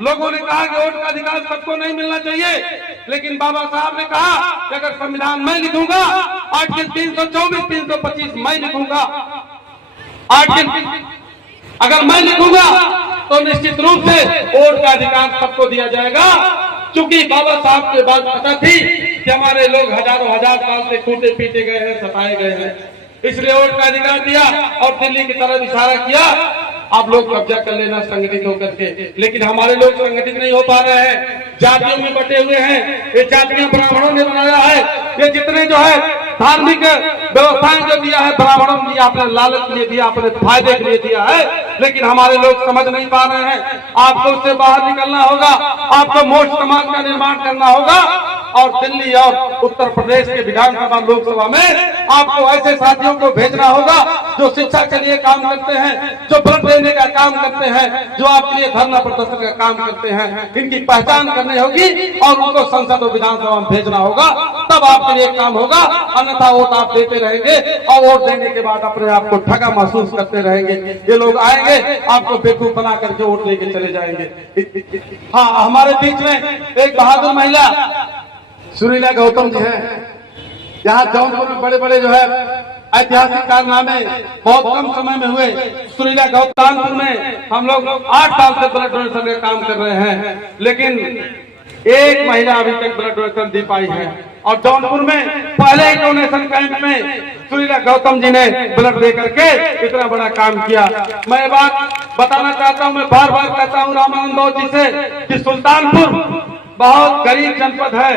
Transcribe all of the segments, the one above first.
लोगों ने कहा कि वोट का अधिकार सबको नहीं मिलना चाहिए, लेकिन बाबा साहब ने कहा कि अगर संविधान मैं लिखूंगा, आर्टिकल 324, 325 मैं लिखूंगा, आर्टिकल अगर मैं लिखूंगा तो निश्चित रूप से वोट का अधिकार सबको दिया जाएगा। क्योंकि बाबा साहब के बाद पता थी कि हमारे लोग हजारों हजार साल से कूटे पीटे गए हैं, सताए गए हैं, इसलिए वोट का अधिकार दिया और दिल्ली की तरफ इशारा किया, आप लोग कब्जा कर लेना संगठित होकर के। लेकिन हमारे लोग संगठित नहीं हो पा रहे हैं, जातियों में बटे हुए हैं। ये जातियां ब्राह्मणों ने बनाया है, ये जितने जो है धार्मिक व्यवस्थाएं जो दिया है ब्राह्मणों ने दिया, अपने लालच के लिए दिया, अपने फायदे के लिए दिया है, लेकिन हमारे लोग समझ नहीं पा रहे हैं। आपको उससे बाहर निकलना होगा, आपको मोक्ष समाज का निर्माण करना होगा और दिल्ली और उत्तर प्रदेश के विधानसभा लोकसभा में आपको ऐसे साथियों को भेजना होगा जो शिक्षा के लिए काम करते हैं, जो ब्लड देने का काम करते हैं, जो आपके लिए धरना प्रदर्शन का काम करते हैं। इनकी पहचान करनी होगी और उनको संसद और विधानसभा में भेजना होगा, तब आपके लिए काम होगा। अन्यथा वोट आप देते रहेंगे और वोट देने के बाद अपने आप को ठगा महसूस करते रहेंगे। ये लोग आएंगे आपको बेवकूफ बना करके वोट लेके चले जाएंगे। हाँ, हमारे बीच में एक बहादुर महिला सुरीला गौतम जी है। यहाँ जौनपुर में बड़े बड़े जो है ऐतिहासिक कारनामे बहुत कम समय में हुए। सुरीला गौतमपुर में हम लोग 8 साल से ब्लड डोनेशन का काम कर रहे हैं, लेकिन एक महिला अभी तक ब्लड डोनेशन दे पाई है। और जौनपुर में पहले ही डोनेशन कैंप में सुरीला गौतम जी ने ब्लड दे करके इतना बड़ा काम किया। मैं बात बताना चाहता हूँ, मैं बार बार कहता हूँ रामानंद जी से कि सुल्तानपुर बहुत गरीब जनपद है,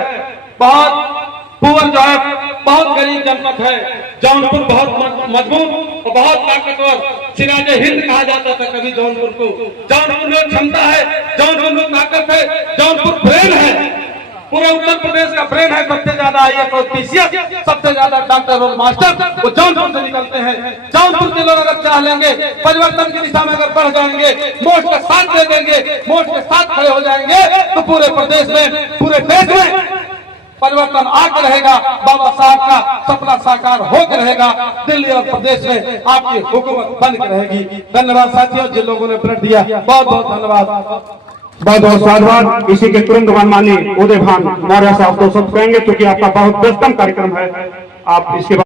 बहुत पुअर जो है, बहुत गरीब जनपद है। जौनपुर बहुत मजबूत और बहुत ताकतवर, सिराजे हिंद कहा जाता था कभी जौनपुर को। जौनपुर में क्षमता है, जौनपुर में ताकत है, जौनपुर ब्रेन है, पूरे उत्तर प्रदेश का ब्रेन है। सबसे ज्यादा IAS और PCS, सबसे ज्यादा डॉक्टर और मास्टर वो जौनपुर से निकलते हैं। जौनपुर के लोग अगर चाह लेंगे, परिवर्तन की दिशा में अगर बढ़ जाएंगे, मोर्च का साथ दे देंगे, मोर्च के साथ खड़े हो जाएंगे, तो पूरे प्रदेश में, पूरे देश में परिवर्तन आके रहेगा। बाबा साहब का सपना साकार होकर रहेगा। दिल्ली और प्रदेश में आपकी हुकूमत बन के रहेगी। धन्यवाद साथियों, जिन लोगों ने ब्लड दिया, बहुत बहुत धन्यवाद। बहुत बहुत साधुवाद। इसी के तुरंत बाद माननीय उदय भान मौर्य साहब को शब्द कहेंगे, क्योंकि आपका बहुत व्यस्तम कार्यक्रम है। आप इसके